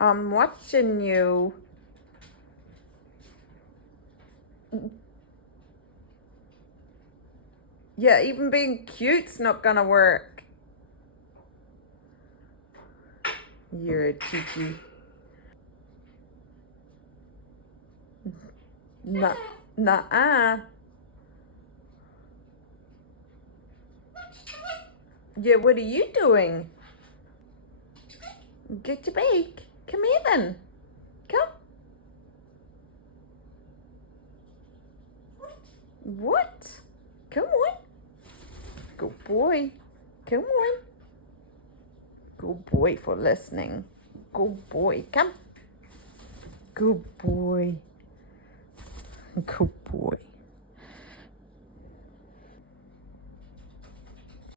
I'm watching you. Yeah, even being cute's not gonna work. You're a cheeky. Nuh-uh. Yeah, what are you doing? Get your beak. Come here then. Come. What? Come on. Good boy. Come on. Good boy for listening. Good boy. Come. Good boy. Good boy.